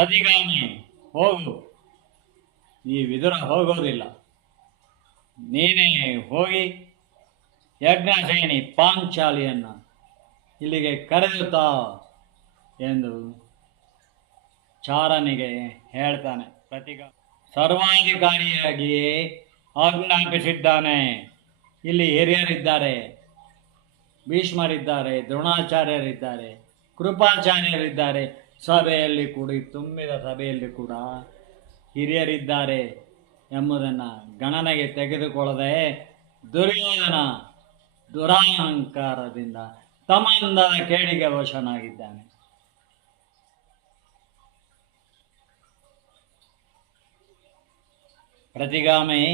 ಪ್ರತಿಗಾಮಿ ಹೋಗು, ಈ ವಿದುರ ಹೋಗೋದಿಲ್ಲ. ನೀನೇ ಹೋಗಿ ಯಜ್ಞಸೇನಿ ಪಾಂಚಾಲಿಯನ್ನು ಇಲ್ಲಿಗೆ ಕರೆದುತ್ತಾ ಎಂದು ಚಾರನಿಗೆ ಹೇಳ್ತಾನೆ. ಸರ್ವಾಧಿಕಾರಿಯಾಗಿ ಆಜ್ಞಾಪಿಸಿದ್ದಾನೆ. ಇಲ್ಲಿ ಹಿರಿಯರಿದ್ದಾರೆ, ಭೀಷ್ಮರಿದ್ದಾರೆ, ದ್ರೋಣಾಚಾರ್ಯರಿದ್ದಾರೆ, ಕೃಪಾಚಾರ್ಯರಿದ್ದಾರೆ. ಸಭೆಯಲ್ಲಿ ಕೂಡಿ ತುಂಬಿದ ಸಭೆಯಲ್ಲಿ ಕೂಡ ಹಿರಿಯರಿದ್ದಾರೆ ಎಂಬುದನ್ನು ಗಣನೆಗೆ ತೆಗೆದುಕೊಳ್ಳದೆ ದುರ್ಯೋಧನ ದುರಹಂಕಾರದಿಂದ ತಮ್ಮಂದದ ಕೇಡಿಗೆ ವಶನಾಗಿದ್ದಾನೆ. ಪ್ರತಿಗಾಮಿ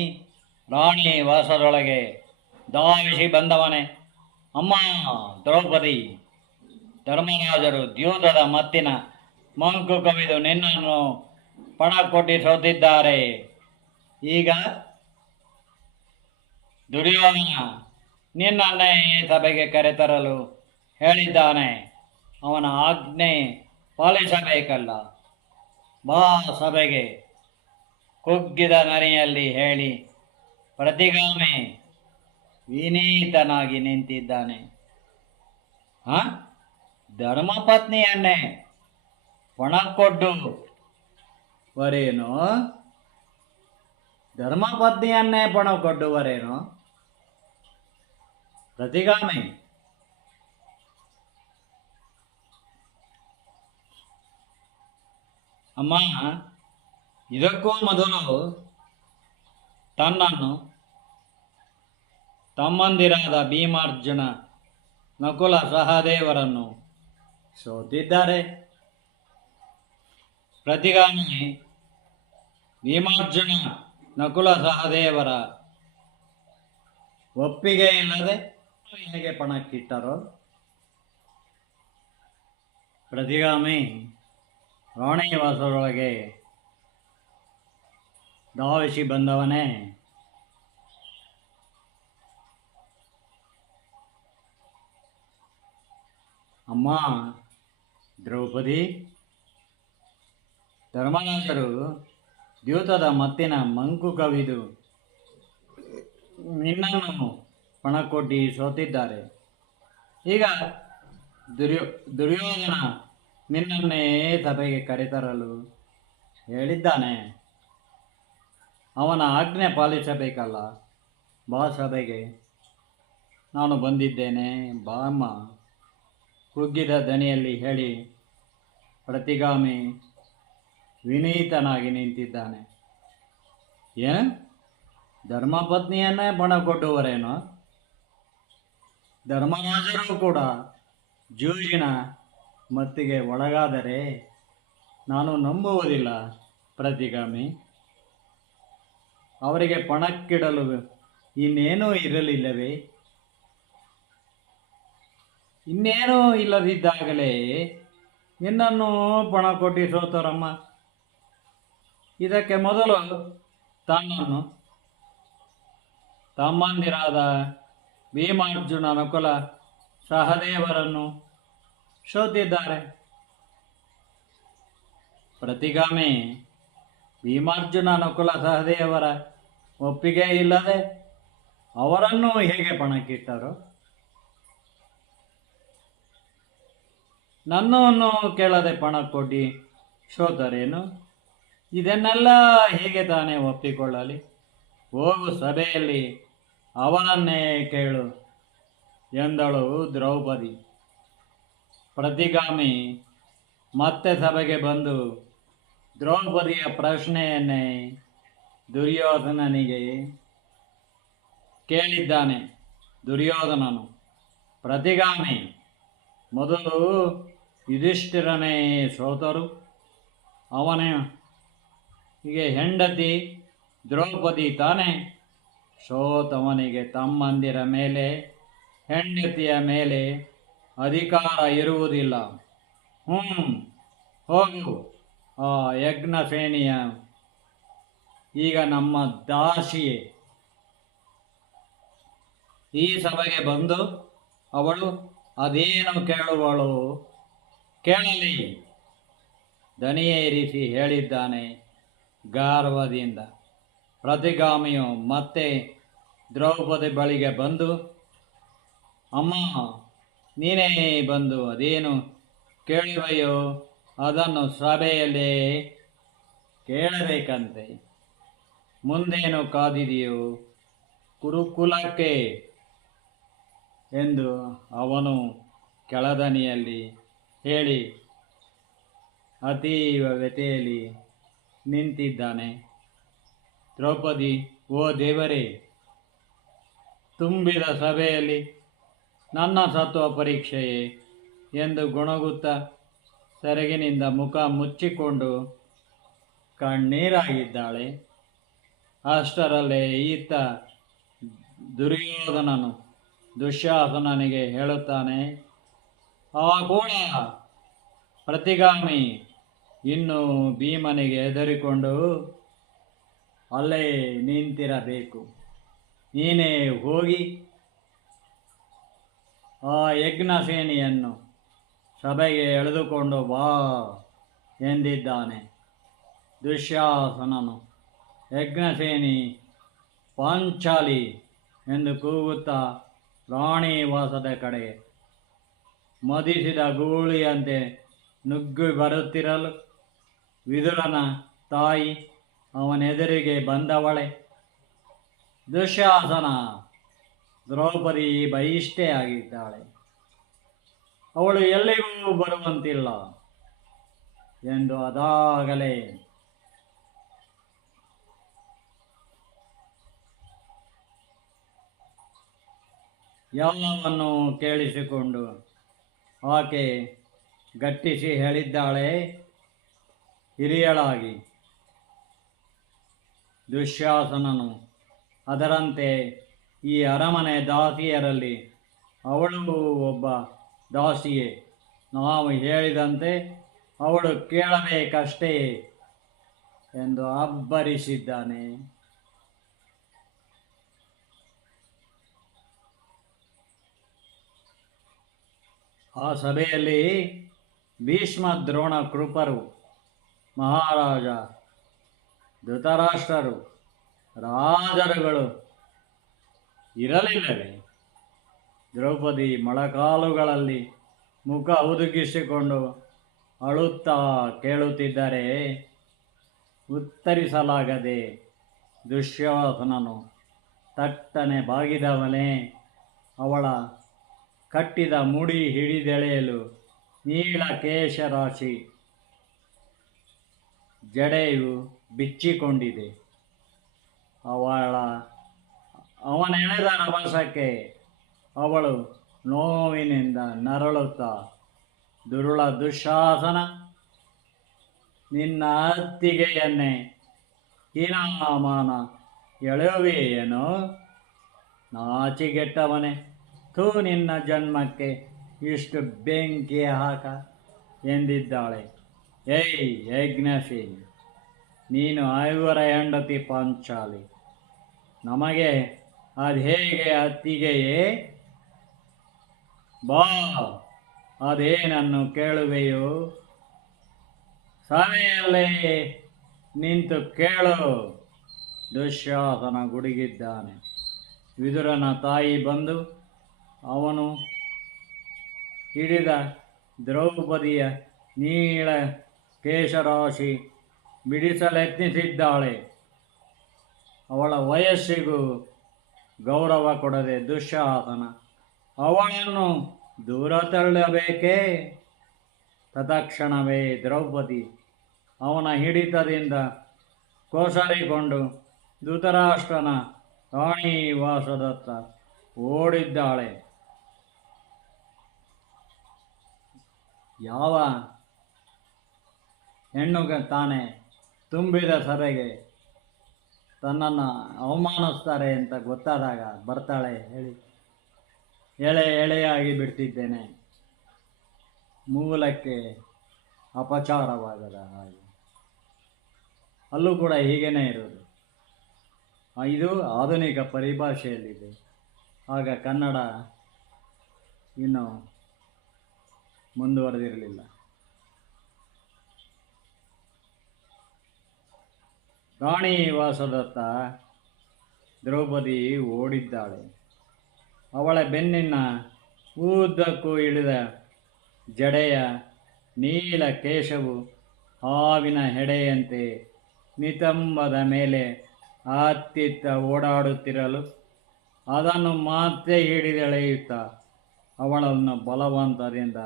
ರಾಣಿ ವಾಸದೊಳಗೆ ಧಾವಿಸಿ ಬಂದವನೇ, ಅಮ್ಮ ದ್ರೌಪದಿ, ಧರ್ಮರಾಜರು ದ್ಯೂತದ ಮತ್ತಿನ ಮಂಕು ಕವಿದು ನಿನ್ನನ್ನು ಪಣ ಕೊಟ್ಟಿ ಸೋತಿದ್ದಾರೆ. ಈಗ ದುರ್ಯೋಧನ ನಿನ್ನನ್ನೇ ಸಭೆಗೆ ಕರೆತರಲು ಹೇಳಿದ್ದಾನೆ. ಅವನ ಆಜ್ಞೆ ಪಾಲಿಸಬೇಕಲ್ಲ. ಬಾ ಸಭೆಗೆ. ಕುಗ್ಗಿದ ನರಿಯಲ್ಲಿ ಹೇಳಿ ಪ್ರತಿಗಾಮಿ ವಿನೀತನಾಗಿ ನಿಂತಿದ್ದಾನೆ. ಧರ್ಮಪತ್ನಿಯನ್ನೇ ಪಣಕೊಟ್ಟು ವರೇನು? ಧರ್ಮಪತ್ನಿಯನ್ನೇ ಪಣಕೊಟ್ಟುವರೇನು? ಪ್ರತಿಗಾಮಿ, ಅಮ್ಮ, ಇದಕ್ಕೂ ಮೊದಲು ತನ್ನನ್ನು ತಮ್ಮಂದಿರಾದ ಭೀಮಾರ್ಜುನ, ನಕುಲ, ಸಹದೇವರನ್ನು ಸೋತಿದ್ದಾರೆ. ಪ್ರತಿಗಾಮಿ ಭೀಮಾರ್ಜುನ, ನಕುಲ, ಸಹದೇವರ ಒಪ್ಪಿಗೆ ಇಲ್ಲದೆ ಹೇಗೆ ಪಣಕ್ಕಿಟ್ಟರೋ? ಪ್ರತಿಗಾಮಿ ರಾಣಿವಾಸದೊಳಗೆ ಧಾವಿಸಿ ಬಂದವನೇ, ಅಮ್ಮ ದ್ರೌಪದಿ, ಧರ್ಮರಾಜರು ದ್ಯೂತದ ಮತ್ತಿನ ಮಂಕು ಕವಿದು ನಿನ್ನನ್ನು ಪಣಕೊಟ್ಟಿ ಸೋತಿದ್ದಾರೆ. ಈಗ ದುರ್ಯೋಧನ ನಿನ್ನನ್ನೇ ಸಭೆಗೆ ಕರೆತರಲು ಹೇಳಿದ್ದಾನೆ. ಅವನ ಆಜ್ಞೆ ಪಾಲಿಸಬೇಕಲ್ಲ. ಬಾ ಸಭೆಗೆ. ನಾನು ಬಂದಿದ್ದೇನೆ, ಬಾ ಅಮ್ಮ. ಕುಗ್ಗಿದ ದನಿಯಲ್ಲಿ ಹೇಳಿ ಪ್ರತಿಗಾಮಿ ವಿನೀತನಾಗಿ ನಿಂತಿದ್ದಾನೆ. ಏನು? ಧರ್ಮಪತ್ನಿಯನ್ನೇ ಪಣ ಕೊಟ್ಟುವರೇನೋ? ಧರ್ಮರಾಜರು ಕೂಡ ಜೂಜಿನ ಮತ್ತಿಗೆ ಒಳಗಾದರೆ ನಾನು ನಂಬುವುದಿಲ್ಲ. ಪ್ರತಿಗಾಮಿ, ಅವರಿಗೆ ಪಣಕ್ಕಿಡಲು ಇನ್ನೇನೂ ಇರಲಿಲ್ಲವೇ? ಇನ್ನೇನೂ ಇಲ್ಲದಿದ್ದಾಗಲೇ ನಿನ್ನನ್ನು ಪಣ ಕೊಟ್ಟಿ ಸೋತರಮ್ಮ. ಇದಕ್ಕೆ ಮೊದಲು ತನ್ನನ್ನು ತಮ್ಮಂದಿರಾದ ಭೀಮಾರ್ಜುನ, ನಕುಲ, ಸಹದೇವರನ್ನು ಸೋತಿದ್ದಾರೆ. ಪ್ರತಿಗಾಮಿ ಭೀಮಾರ್ಜುನ, ನಕುಲ, ಸಹದೇವರ ಒಪ್ಪಿಗೆ ಇಲ್ಲದೆ ಅವರನ್ನು ಹೇಗೆ ಪಣಕ್ಕಿಟ್ಟರು? ನನ್ನನ್ನು ಕೇಳದೆ ಪಣ ಕೊಟ್ಟಿ ಸೋತರೇನು? ಇದನ್ನೆಲ್ಲ ಹೇಗೆ ತಾನೇ ಒಪ್ಪಿಕೊಳ್ಳಲಿ? ಹೋಗು ಸಭೆಯಲ್ಲಿ ಅವನನ್ನೇ ಕೇಳು ಎಂದಳು ದ್ರೌಪದಿ. ಪ್ರತಿಗಾಮಿ ಮತ್ತೆ ಸಭೆಗೆ ಬಂದು ದ್ರೌಪದಿಯ ಪ್ರಶ್ನೆಯನ್ನೇ ದುರ್ಯೋಧನನಿಗೆ ಕೇಳಿದ್ದಾನೆ. ದುರ್ಯೋಧನನು, ಪ್ರತಿಗಾಮಿ ಮೊದಲು ಯುಧಿಷ್ಠಿರನೇ ಸೋತರು. ಅವನಿಗೆ ಹೆಂಡತಿ ದ್ರೌಪದಿ ತಾನೇ. ಸೋತವನಿಗೆ ತಮ್ಮಂದಿರ ಮೇಲೆ, ಹೆಂಡತಿಯ ಮೇಲೆ ಅಧಿಕಾರ ಇರುವುದಿಲ್ಲ. ಹೋಗು, ಆ ಯಜ್ಞಸೇನಿಯ ಈಗ ನಮ್ಮ ದಾಸಿಯೇ. ಈ ಸಭೆಗೆ ಬಂದು ಅವಳು ಅದೇನು ಕೇಳುವಳು ಕೇಳಲಿ. ದನಿಯೇರಿಸಿ ಹೇಳಿದ್ದಾನೆ ಗಾರ್ವದಿಂದ. ಪ್ರತಿಗಾಮಿಯು ಮತ್ತೆ ದ್ರೌಪದಿ ಬಳಿಗೆ ಬಂದು, ಅಮ್ಮ, ನೀನೇ ಬಂದು ಅದೇನು ಕೇಳುವೆಯೋ ಅದನ್ನು ಸಭೆಯಲ್ಲೇ ಕೇಳಬೇಕಂತೆ. ಮುಂದೇನು ಕಾದಿದೆಯೋ ಕುರುಕುಲಕ್ಕೆ ಎಂದು ಅವನು ಕೆಳದನಿಯಲ್ಲಿ ಹೇಳಿ ಅತೀವ ವ್ಯಥೆಯಲ್ಲಿ ನಿಂತಿದ್ದಾನೆ. ದ್ರೌಪದಿ, ಓ ದೇವರೇ, ತುಂಬಿದ ಸಭೆಯಲ್ಲಿ ನನ್ನ ಸತ್ವ ಪರೀಕ್ಷೆಯೇ ಎಂದು ಗೊಣಗುತ್ತಾ ಸೆರಗಿನಿಂದ ಮುಖ ಮುಚ್ಚಿಕೊಂಡು ಕಣ್ಣೀರಾಗಿದ್ದಾಳೆ. ಅಷ್ಟರಲ್ಲೇ ಈತ ದುರ್ಯೋಧನನು ದುಶ್ಯಾಸನನಿಗೆ ಹೇಳುತ್ತಾನೆ, ಆ ಕೂಡ ಪ್ರತಿಗಾಮಿ ಇನ್ನು ಭೀಮನಿಗೆ ಹೆದರಿಕೊಂಡು ಅಲ್ಲೇ ನಿಂತಿರಬೇಕು. ನೀನೇ ಹೋಗಿ ಆ ಯಜ್ಞಸೇನಿಯನ್ನು ಸಭೆಗೆ ಎಳೆದುಕೊಂಡು ಬಾ ಎಂದಿದ್ದಾನೆ. ದುಶ್ಯಾಸನನು ಯಜ್ಞಸೇನಿ ಪಾಂಚಾಲಿ ಎಂದು ಕೂಗುತ್ತಾ ರಾಣಿವಾಸದ ಕಡೆ ಮದಿಸಿದ ಗೂಳಿಯಂತೆ ನುಗ್ಗಿ ಬರುತ್ತಿರಲು ವಿದುರನ ತಾಯಿ ಅವನೆದುರಿಗೆ ಬಂದವಳೆ. ದುಶ್ಯಾಸನ, ದ್ರೌಪದಿ ಬಹಿಷ್ಠೆ ಆಗಿದ್ದಾಳೆ, ಅವಳು ಎಲ್ಲಿಗೂ ಬರುವಂತಿಲ್ಲ ಎಂದು ಅದಾಗಲೇ ಎಲ್ಲವನ್ನು ಕೇಳಿಸಿಕೊಂಡು ಆಕೆ ಗಟ್ಟಿಸಿ ಹೇಳಿದ್ದಾಳೆ ಹಿರಿಯಳಾಗಿ. ದುಶ್ಯಾಸನನು ಅದರಂತೆ ಈ ಅರಮನೆ ದಾಸಿಯರಲ್ಲಿ ಅವಳು ಒಬ್ಬ ದಾಸಿಯೇ, ನಾವು ಹೇಳಿದಂತೆ ಅವಳು ಕೇಳಬೇಕಷ್ಟೇ ಎಂದು ಅಬ್ಬರಿಸಿದ್ದಾನೆ. ಆ ಸಭೆಯಲ್ಲಿ ಭೀಷ್ಮ, ದ್ರೋಣ, ಕೃಪರು, ಮಹಾರಾಜ ಧೃತರಾಷ್ಟ್ರರು, ರಾಜರುಗಳು ಇರಲಿಲ್ಲವೇ? ದ್ರೌಪದಿ ಮೊಳಕಾಲುಗಳಲ್ಲಿ ಮುಖ ಹುದುಗಿಸಿಕೊಂಡು ಅಳುತ್ತಾ ಕೇಳುತ್ತಿದ್ದರೆ ಉತ್ತರಿಸಲಾಗದೆ ದುಶ್ಯಾಸನನು ತಟ್ಟನೆ ಬಾಗಿದವನೇ ಅವಳ ಕಟ್ಟಿದ ಮುಡಿ ಹಿಡಿದೆಳೆಯಲು ನೀಳ ಕೇಶರಾಶಿ ಜಡೆಯು ಬಿಚ್ಚಿಕೊಂಡಿದೆ. ಅವನೆಳೆದ ರಭಸಕ್ಕೆ ಅವಳು ನೋವಿನಿಂದ ನರಳುತ್ತಾ, ದುರುಳ ದುಶ್ಯಾಸನ, ನಿನ್ನ ಅತ್ತಿಗೆಯನ್ನೇ ಹೀನಾಮಾನ ಎಳೆಯುವೆಯೇನೋ? ನಾಚಿಗೆಟ್ಟವನೇ, ಥೂ, ನಿನ್ನ ಜನ್ಮಕ್ಕೆ ಇಷ್ಟು ಬೆಂಕಿ ಹಾಕ ಎಂದಿದ್ದಾಳೆ. ಏಯ್ ಯಜ್ಞಸೇನಿ, ನೀನು ಐವರ ಹೆಂಡತಿ ಪಾಂಚಾಲಿ, ನಮಗೆ ಅದೇಗೆ ಅತ್ತಿಗೆಯೇ? ಬಾ, ಅದೇನನ್ನು ಕೇಳುವೆಯೋ ಸಭೆಯಲ್ಲೇ ನಿಂತು ಕೇಳು. ದುಶ್ಯಾಸನ ಗುಡುಗಿದ್ದಾನೆ. ವಿದುರನ ತಾಯಿ ಬಂದು ಅವನು ಹಿಡಿದ ದ್ರೌಪದಿಯ ನೀಳ ಕೇಶರಾಶಿ ಬಿಡಿಸಲೆತ್ನಿಸಿದ್ದಾಳೆ. ಅವಳ ವಯಸ್ಸಿಗೂ ಗೌರವ ಕೊಡದೆ ದುಶ್ಯಾಸನ ಅವಳನ್ನು ದೂರ ತಳ್ಳಬೇಕೇ? ತತ್ಕ್ಷಣವೇ ದ್ರೌಪದಿ ಅವನ ಹಿಡಿತದಿಂದ ಕೋಸರಿಕೊಂಡು ಧೃತರಾಷ್ಟ್ರನ ರಾಣಿವಾಸದತ್ತ ಓಡಿದ್ದಾಳೆ. ಯಾವ ಹೆಣ್ಣು ತಾನೇ ತುಂಬಿದ ಸಭೆಗೆ ತನ್ನನ್ನು ಅವಮಾನಿಸ್ತಾರೆ ಅಂತ ಗೊತ್ತಾದಾಗ ಬರ್ತಾಳೆ ಹೇಳಿ? ಎಳೆಯಾಗಿ ಬಿಡ್ತಿದ್ದೇನೆ, ಮೂಲಕ್ಕೆ ಅಪಚಾರವಾಗದ ಹಾಗೆ. ಅಲ್ಲೂ ಕೂಡ ಹೀಗೇನೇ ಇರೋದು. ಇದು ಆಧುನಿಕ ಪರಿಭಾಷೆಯಲ್ಲಿದೆ. ಆಗ ಕನ್ನಡ ಇನ್ನೂ ಮುಂದುವರೆದಿರಲಿಲ್ಲ. ರಾಣಿವಾಸದತ್ತ ದ್ರೌಪದಿ ಓಡಿದ್ದಾಳೆ. ಅವಳ ಬೆನ್ನಿನ ಉದ್ದಕ್ಕೂ ಇಳಿದ ಜಡೆಯ ನೀಲ ಕೇಶವು ಹಾವಿನ ಹೆಡೆಯಂತೆ ನಿತಂಬದ ಮೇಲೆ ಅತ್ತಿತ್ತ ಓಡಾಡುತ್ತಿರಲು ಅದನ್ನು ಮತ್ತೆ ಹಿಡಿದೆಳೆಯುತ್ತಾ ಅವಳನ್ನು ಬಲವಂತದಿಂದ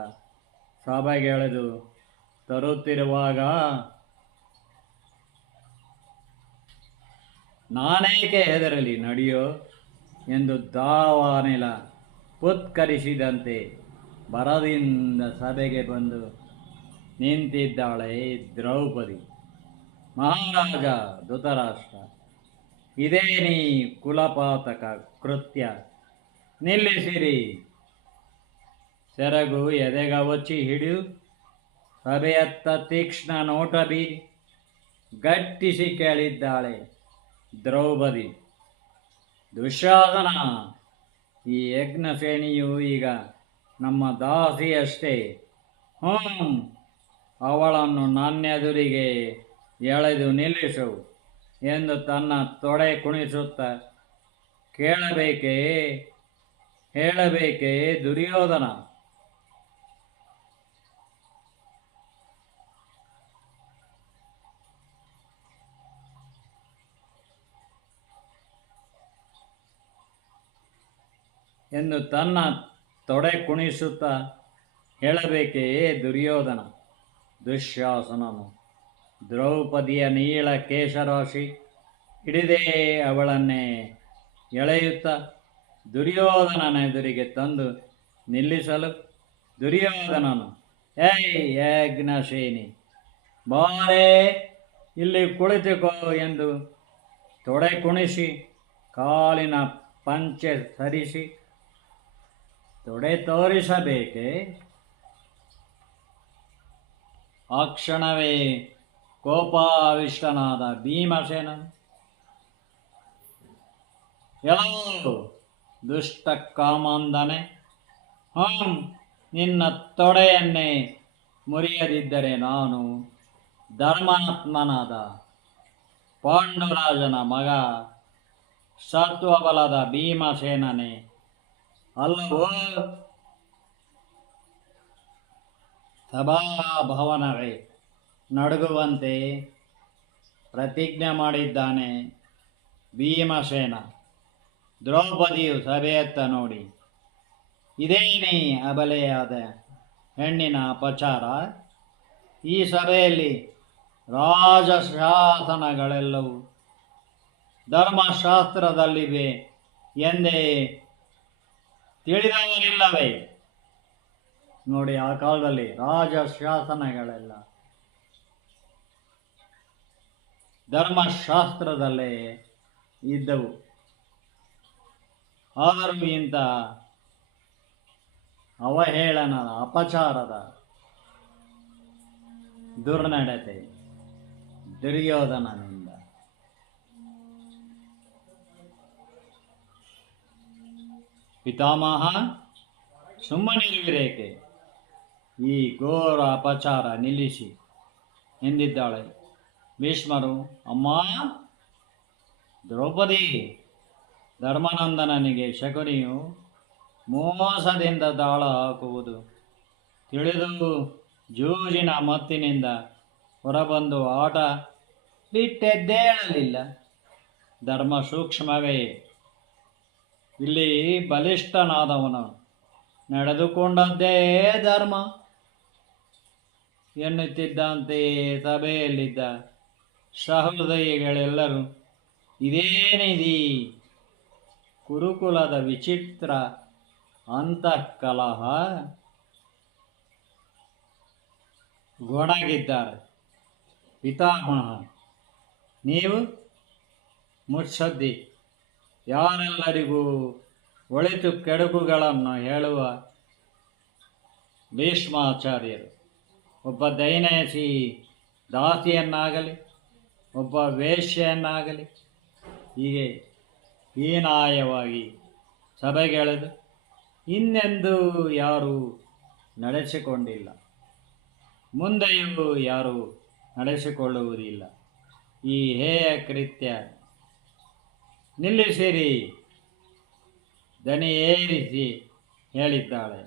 ಸಭೆಗೆಳೆದು ತರುತ್ತಿರುವಾಗ, ನಾನೇಕೆ ಹೆದರಲಿ, ನಡೆಯೋ ಎಂದು ದಾವಾನೆಲ ಪುತ್ಕರಿಸಿದಂತೆ ಭರದಿಂದ ಸಭೆಗೆ ಬಂದು ನಿಂತಿದ್ದಾಳೆ ದ್ರೌಪದಿ. ಮಹಾರಾಜ ಧೃತರಾಷ್ಟ್ರ, ಇದೇನೀ ಕುಲಪಾತಕ ಕೃತ್ಯ, ನಿಲ್ಲಿಸಿರಿ. ಸೆರಗು ಎದೆಗವಚ್ಚಿ ಹಿಡಿದು ಸಭೆಯತ್ತ ತೀಕ್ಷ್ಣ ನೋಟ ಬೀರಿ ಗಟ್ಟಿಸಿ ಕೇಳಿದ್ದಾಳೆ ದ್ರೌಪದಿ. ದುಶ್ಯಾಸನ, ಈ ಯಜ್ಞಸೇನಿಯು ಈಗ ನಮ್ಮ ದಾಸಿಯಷ್ಟೇ. ಅವಳನ್ನು ನನ್ನೆದುರಿಗೆ ಎಳೆದು ನಿಲ್ಲಿಸು ಎಂದು ತನ್ನ ತೊಡೆ ಕುಣಿಸುತ್ತಾ ಹೇಳಬೇಕೇ ದುರ್ಯೋಧನ? ಎಂದು ತನ್ನ ತೊಡೆ ಕುಣಿಸುತ್ತಾ ಹೇಳಬೇಕೇ ದುರ್ಯೋಧನ? ದುಶ್ಯಾಸನನು ದ್ರೌಪದಿಯ ನೀಳ ಕೇಶರಾಶಿ ಹಿಡಿದೇ ಅವಳನ್ನೇ ಎಳೆಯುತ್ತಾ ದುರ್ಯೋಧನನೆದುರಿಗೆ ತಂದು ನಿಲ್ಲಿಸಲು, ದುರ್ಯೋಧನನು, ಏಯ್ ಯಜ್ಞಸೇನಿ, ಬಾರೇ ಇಲ್ಲಿ ಕುಳಿತುಕೋ ಎಂದು ತೊಡೆ ಕುಣಿಸಿ ಕಾಲಿನ ಪಂಚೆ ಸರಿಸಿ ತೊಡೆ ತೋರಿಸಬೇಕೆ? ಆ ಕ್ಷಣವೇ ಕೋಪಾವಿಷ್ಟನಾದ ಭೀಮಸೇನನು, ಎಲ್ಲೋ ದುಷ್ಟ ಕಾಮಂದನೆ, ನಿನ್ನ ತೊಡೆಯನ್ನೇ ಮುರಿಯದಿದ್ದರೆ ನಾನು ಧರ್ಮಾತ್ಮನಾದ ಪಾಂಡುರಾಜನ ಮಗ ಸತ್ವಬಲದ ಭೀಮಸೇನನೇ ಅಲ್ಲವೋ? ಸಭಾಭವನವೇ ನಡುಗುವಂತೆ ಪ್ರತಿಜ್ಞೆ ಮಾಡಿದ್ದಾನೆ ಭೀಮಸೇನ. ದ್ರೌಪದಿಯು ಸಭೆಯತ್ತ ನೋಡಿ, ಇದೇನೇ ಅಬಲೆಯಾದ ಹೆಣ್ಣಿನ ಅಪಚಾರ? ಈ ಸಭೆಯಲ್ಲಿ ರಾಜಶಾಸನಗಳೆಲ್ಲವೂ ಧರ್ಮಶಾಸ್ತ್ರದಲ್ಲಿವೆ ಎಂದೇ ತಿಳಿದವರಿಲ್ಲವೇ? ನೋಡಿ, ಆ ಕಾಲದಲ್ಲಿ ರಾಜಶಾಸನಗಳೆಲ್ಲ ಧರ್ಮಶಾಸ್ತ್ರದಲ್ಲೇ ಇದ್ದವು. ಆದರೂ ಇಂಥ ಅವಹೇಳನದ, ಅಪಚಾರದ ದುರ್ನಡತೆ ದುರ್ಯೋಧನನಿಂದ. ಪಿತಾಮಹ, ಸುಮ್ಮನಿರುವಿರೇಕೆ? ಈ ಘೋರ ಅಪಚಾರ ನಿಲ್ಲಿಸಿ ಎಂದಿದ್ದಾಳೆ. ಭೀಷ್ಮರು, ಅಮ್ಮ ದ್ರೌಪದಿ, ಧರ್ಮನಂದನನಿಗೆ ಶಕುನಿಯು ಮೋಸದಿಂದ ದಾಳ ಹಾಕುವುದು ತಿಳಿದು ಜೂಜಿನ ಮತ್ತಿನಿಂದ ಹೊರಬಂದು ಆಟ ಬಿಟ್ಟೆದ್ದೇಳಲಿಲ್ಲ. ಧರ್ಮ ಸೂಕ್ಷ್ಮವೇ. ಇಲ್ಲಿ ಬಲಿಷ್ಠನಾದವನು ನಡೆದುಕೊಂಡದ್ದೇ ಧರ್ಮ ಎನ್ನುತ್ತಿದ್ದಂತೆಯೇ ಸಭೆಯಲ್ಲಿದ್ದ ಸಹೃದಯಿಗಳೆಲ್ಲರೂ ಇದೇನಿದೀ ಕುರುಕುಲದ ವಿಚಿತ್ರ ಅಂತಃಕಲಹ ಗೊಣಗಿದ್ದಾರೆ. ಪಿತಾಮಹ, ನೀವು ಮುತ್ಸದ್ದಿ, ಯಾರೆಲ್ಲರಿಗೂ ಒಳಿತು ಕೆಡುಕುಗಳನ್ನು ಹೇಳುವ ಭೀಷ್ಮಾಚಾರ್ಯರು, ಒಬ್ಬ ದೈನೇಸಿ ದಾಸಿಯನ್ನಾಗಲಿ ಒಬ್ಬ ವೇಶ್ಯೆಯನ್ನಾಗಲಿ ಹೀಗೆ ಹೀನಾಯವಾಗಿ ಸಭೆಗೆಳೆದು ಇನ್ನೆಂದೂ ಯಾರೂ ನಡೆಸಿಕೊಂಡಿಲ್ಲ, ಮುಂದೆಯೂ ಯಾರೂ ನಡೆಸಿಕೊಳ್ಳುವುದಿಲ್ಲ. ಈ ಹೇಯ ಕೃತ್ಯ ನಿಲ್ಲಿಸಿರಿ, ದನಿ ಏರಿಸಿ ಹೇಳಿದ್ದಾಳೆ.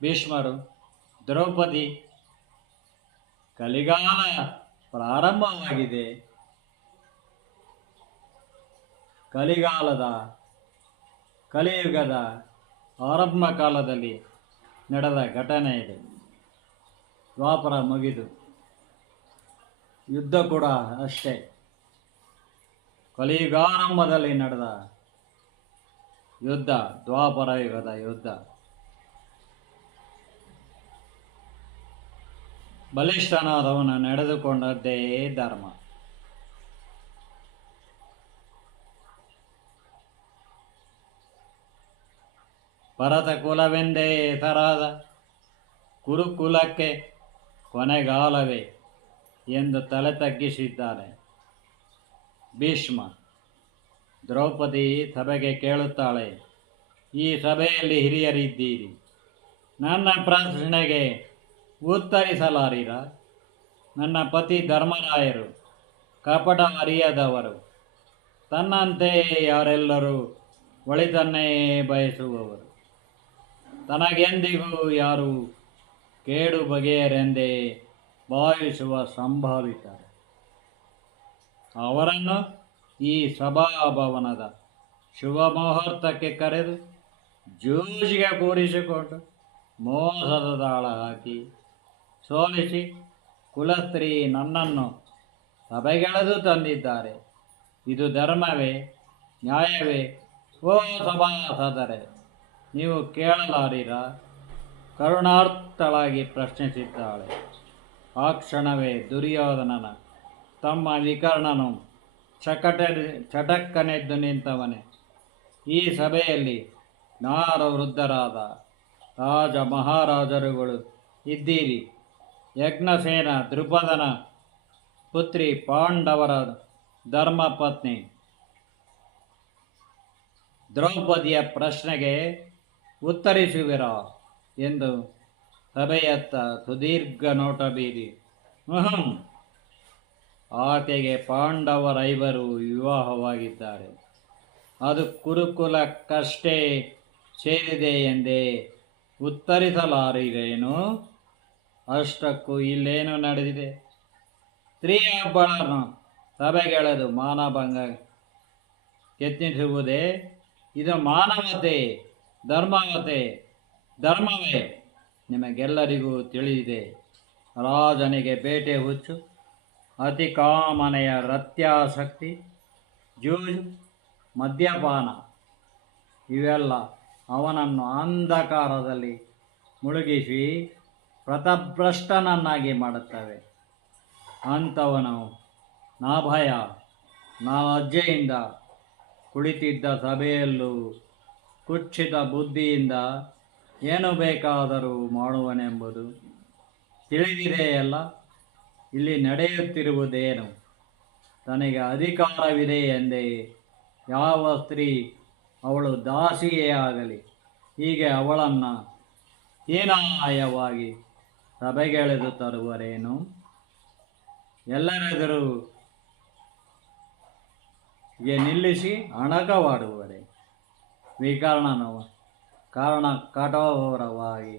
ಭೀಷ್ಮರು, ದ್ರೌಪದಿ, ಕಲಿಗಾಲ ಪ್ರಾರಂಭವಾಗಿದೆ. ಕಲಿಯುಗದ ಆರಂಭ ಕಾಲದಲ್ಲಿ ನಡೆದ ಘಟನೆ ಇದೆ. ದ್ವಾಪರ ಮುಗಿದು ಯುದ್ಧ ಕೂಡ ಅಷ್ಟೇ. ಕಲಿಯುಗಾರಂಭದಲ್ಲಿ ನಡೆದ ಯುದ್ಧ ದ್ವಾಪರ ಯುಗದ ಯುದ್ಧ. ಬಲಿಷ್ಠನಾದವನು ನಡೆದುಕೊಂಡದ್ದೇ ಧರ್ಮ. ಭರತ ಕುಲವೆಂದೇ ಹೆಸರಾದ ಕುರುಕುಲಕ್ಕೆ ಕೊನೆಗಾಲವೇ ಎಂದು ತಲೆ ತಗ್ಗಿಸಿದ್ದಾನೆ ಭೀಷ್ಮ. ದ್ರೌಪದಿ ಸಭೆಗೆ ಕೇಳುತ್ತಾಳೆ, ಈ ಸಭೆಯಲ್ಲಿ ಹಿರಿಯರಿದ್ದೀರಿ, ನನ್ನ ಪ್ರಶ್ನೆಗೆ ಉತ್ತರಿಸಲಾರಿರ? ನನ್ನ ಪತಿ ಧರ್ಮರಾಯರು ಕಪಟ ಅರಿಯದವರು, ತನ್ನಂತೆ ಯಾರೆಲ್ಲರೂ ಒಳಿತನ್ನೇ ಬಯಸುವವರು, ತನಗೆಂದಿಗೂ ಯಾರು ಕೇಡು ಬಗೆಯರೆಂದೇ ಭಾವಿಸುವ ಸಂಭಾವಿತರು. ಅವರನ್ನು ಈ ಸಭಾಭವನದ ಶುಭ ಮುಹೂರ್ತಕ್ಕೆ ಕರೆದು ಜೂಜಿಗೆ ಕೂರಿಸಿಕೊಂಡು ಮೋಸದ ದಾಳ ಹಾಕಿ ಸೋಲಿಸಿ ಕುಲಸ್ತ್ರೀ ನನ್ನನ್ನು ಸಭೆಗೆಳೆದು ತಂದಿದ್ದಾರೆ. ಇದು ಧರ್ಮವೇ, ನ್ಯಾಯವೇ? ಓ ಸಭಾಸದರೇ, ನೀವು ಕೇಳಲಾರಿರ? ಕರುಣಾರ್ಥಳಾಗಿ ಪ್ರಶ್ನಿಸಿದ್ದಾಳೆ. ಆ ಕ್ಷಣವೇ ದುರ್ಯೋಧನನ ತಮ್ಮ ವಿಕರ್ಣನು ಚಟಕ್ಕನೆದ್ದು ನಿಂತವನೇ. ಈ ಸಭೆಯಲ್ಲಿ ನಾರು ವೃದ್ಧರಾದ ರಾಜ ಮಹಾರಾಜರುಗಳು ಇದ್ದೀರಿ. ಯಜ್ಞಸೇನ ದೃಪದನ ಪುತ್ರಿ, ಪಾಂಡವರ ಧರ್ಮಪತ್ನಿ ದ್ರೌಪದಿಯ ಪ್ರಶ್ನೆಗೆ ಉತ್ತರಿಸುವಿರಾ ಎಂದು ಸಭೆಯತ್ತ ಸುದೀರ್ಘ ನೋಟ ಬೀರಿ, ಆಕೆಗೆ ಪಾಂಡವರೈವರು ವಿವಾಹವಾಗಿದ್ದಾರೆ, ಅದು ಕುರುಕುಲಕ್ಕಷ್ಟೇ ಸೇರಿದೆ ಎಂದೇ ಉತ್ತರಿಸಲಾರಿರೇನು? ಅಷ್ಟಕ್ಕೂ ಇಲ್ಲೇನು ನಡೆದಿದೆ? ಸ್ತ್ರೀಯೊಬ್ಬಳನ್ನು ಸಭೆಗೆಳೆದು ಮಾನಭಂಗ ಯತ್ನಿಸುವುದೇ? ಇದು ಮಾನವತೆ, ಧರ್ಮವೇ? ನಿಮಗೆಲ್ಲರಿಗೂ ತಿಳಿದಿದೆ. ರಾಜನಿಗೆ ಬೇಟೆ ಹುಚ್ಚು, ಅತಿ ಕಾಮನೆಯ ರತ್ಯಾಸಕ್ತಿ, ಜೂಜು, ಮದ್ಯಪಾನ ಇವೆಲ್ಲ ಅವನನ್ನು ಅಂಧಕಾರದಲ್ಲಿ ಮುಳುಗಿಸಿ ಪ್ರತಭ್ರಷ್ಟನನ್ನಾಗಿ ಮಾಡುತ್ತವೆ. ಅಂಥವನು ನಾ ಲಜ್ಜೆಯಿಂದ ಕುಳಿತಿದ್ದ ಸಭೆಯಲ್ಲೂ ಕುಚ್ಚಿತ ಬುದ್ಧಿಯಿಂದ ಏನು ಬೇಕಾದರೂ ಮಾಡುವನೆಂಬುದು ತಿಳಿದಿದೆಯಲ್ಲ. ಇಲ್ಲಿ ನಡೆಯುತ್ತಿರುವುದೇನು? ತನಗೆ ಅಧಿಕಾರವಿದೆ ಎಂದೇ ಯಾವ ಸ್ತ್ರೀ ಅವಳು ದಾಸಿಯೇ ಆಗಲಿ ಹೀಗೆ ಅವಳನ್ನು ಹೀನಾಯವಾಗಿ ಸಭೆಗೆಳೆದು ತರುವರೇನು? ಎಲ್ಲರೆದುರು ನಿಲ್ಲಿಸಿ ಅಣಕವಾಡುವರೆ? ವಿಕರ್ಣನು ಕಾರಣ ಕಠೋರವಾಗಿ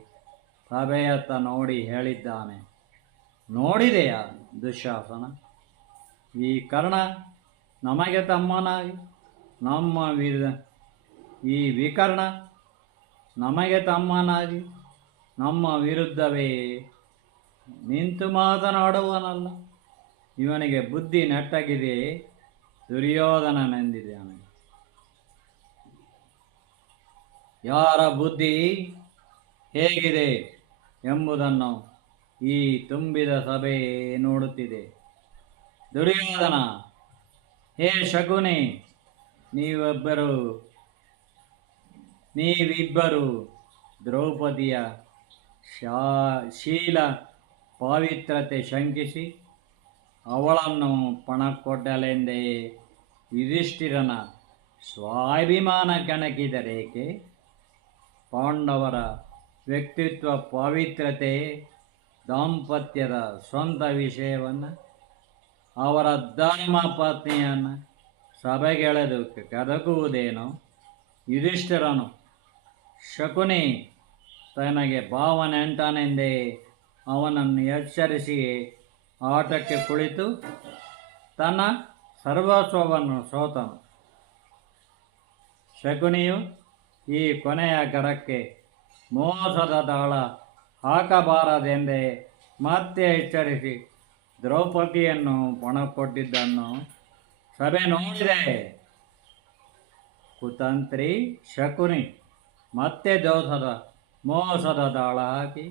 ಸಭೆಯತ್ತ ನೋಡಿ ಹೇಳಿದ್ದಾನೆ. ನೋಡಿದೆಯಾ ದುಶ್ಯಾಸನ? ಈ ಕರ್ಣ ನಮಗೆ ತಮ್ಮನಾಗಿ, ಈ ವಿಕರ್ಣ ನಮಗೆ ತಮ್ಮನಾಗಿ ನಮ್ಮ ವಿರುದ್ಧವೇ ನಿಂತು ಮಾತನಾಡುವನಲ್ಲ. ಇವನಿಗೆ ಬುದ್ಧಿ ನೆಟ್ಟಗಿದೆ, ದುರ್ಯೋಧನನೆಂದಿದ್ದಾನೆ. ಯಾರ ಬುದ್ಧಿ ಹೇಗಿದೆ ಎಂಬುದನ್ನು ಈ ತುಂಬಿದ ಸಭೆ ನೋಡುತ್ತಿದೆ. ದುರ್ಯೋಧನ, ಹೇ ಶಕುನಿ, ನೀವಿಬ್ಬರು ದ್ರೌಪದಿಯ ಶೀಲ ಪಾವಿತ್ರತೆ ಶಂಕಿಸಿ ಅವಳನ್ನು ಪಣಕ್ಕೊಡ್ಡಲೆಂದೇ ಯುಧಿಷ್ಠಿರನ ಸ್ವಾಭಿಮಾನ ಕೆಣಕಿದರೇಕೆ? ಪಾಂಡವರ ವ್ಯಕ್ತಿತ್ವ ಪಾವಿತ್ರತೆ ದಾಂಪತ್ಯದ ಸ್ವಂತ ವಿಷಯವನ್ನು ಅವರ ಧರ್ಮ ಪತ್ನಿಯನ್ನು ಸಭೆಗೆಳೆದು ಕೆದಕುವುದೇನು? ಯುಧಿಷ್ಠಿರನು ಶಕುನಿ ತನಗೆ ಭಾವನೆಂಟನೆಂದೇ ಅವನನ್ನು ಎಚ್ಚರಿಸಿ ಆಟಕ್ಕೆ ಕುಳಿತು ತನ್ನ ಸರ್ವಸ್ವವನ್ನು ಸೋತನು. ಶಕುನಿಯು ಈ ಕೊನೆಯ ಗಡಕ್ಕೆ ಮೋಸದ ದಾಳ ಹಾಕಬಾರದೆಂದೇ ಮತ್ತೆ ಎಚ್ಚರಿಸಿ ದ್ರೌಪದಿಯನ್ನು ಪಣಕೊಟ್ಟಿದ್ದನ್ನು ಸಭೆ ನೋಡಿದೆ. ಕುತಂತ್ರಿ ಶಕುನಿ ಮತ್ತೆ ಮೋಸದ ದಾಳ ಹಾಕಿ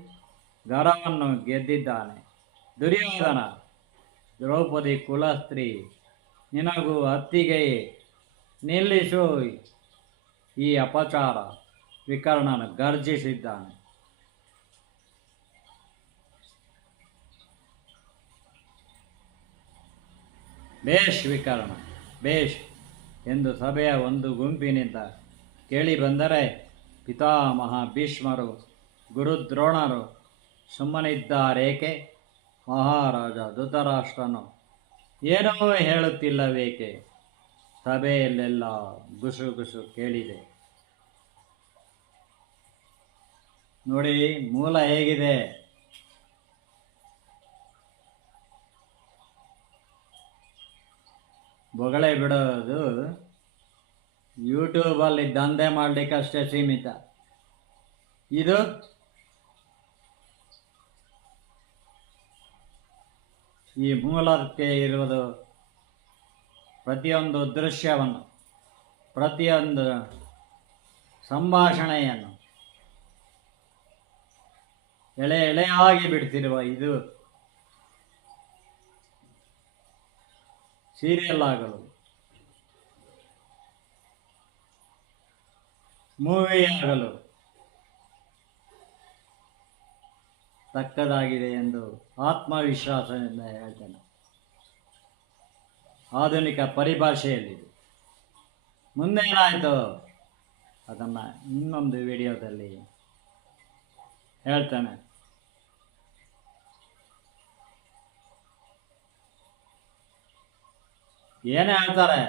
ಗರವನ್ನು ಗೆದ್ದಿದ್ದಾನೆ. ದುರ್ಯೋಧನ, ದ್ರೌಪದಿ ಕುಲಸ್ತ್ರೀ, ನಿನಗೂ ಅತ್ತಿಗೆಯೇ, ನಿಲ್ಲಿಸು ಈ ಅಪಚಾರ. ವಿಕರ್ಣನು ಗರ್ಜಿಸಿದ್ದಾನೆ. ಬೇಷ್ ವಿಕರ್ಣ, ಬೇಷ್ ಎಂದು ಸಭೆಯ ಒಂದು ಗುಂಪಿನಿಂದ ಕೇಳಿಬಂದರೆ ಪಿತಾಮಹ ಭೀಷ್ಮರು ಗುರುದ್ರೋಣರು ಸುಮ್ಮನಿದ್ದಾರೇಕೆ? ಮಹಾರಾಜ ಧೃತರಾಷ್ಟ್ರನು ಏನೋ ಹೇಳುತ್ತಿಲ್ಲವೇಕೆ? ಸಭೆಯಲ್ಲೆಲ್ಲ ಗುಸುಗುಸು ಕೇಳಿದೆ. ನೋಡಿ ಮೂಲ ಹೇಗಿದೆ. ಬೊಗಳೆ ಬಿಡೋದು ಯೂಟ್ಯೂಬಲ್ಲಿ ದಂಧೆ ಮಾಡಲಿಕ್ಕಷ್ಟೇ ಸೀಮಿತ. ಇದು ಈ ಮೂಲಕ್ಕೆ ಇರುವುದು ಪ್ರತಿಯೊಂದು ದೃಶ್ಯವನ್ನು, ಪ್ರತಿಯೊಂದು ಸಂಭಾಷಣೆಯನ್ನು ಎಳೆಯಾಗಿ ಬಿಡ್ತಿರುವ ಇದು ಸೀರಿಯಲ್ ಆಗಲು, ಮೂವಿ ಆಗಲು ತಕ್ಕದಾಗಿದೆ ಎಂದು ಆತ್ಮವಿಶ್ವಾಸದಿಂದ ಹೇಳ್ತೇನೆ. ಆಧುನಿಕ ಪರಿಭಾಷೆಯಲ್ಲಿ ಮುಂದೇನಾಯಿತು ಅದನ್ನು ಇನ್ನೊಂದು ವಿಡಿಯೋದಲ್ಲಿ ಹೇಳ್ತೇನೆ. ಏನೇ ಹೇಳ್ತಾರೆ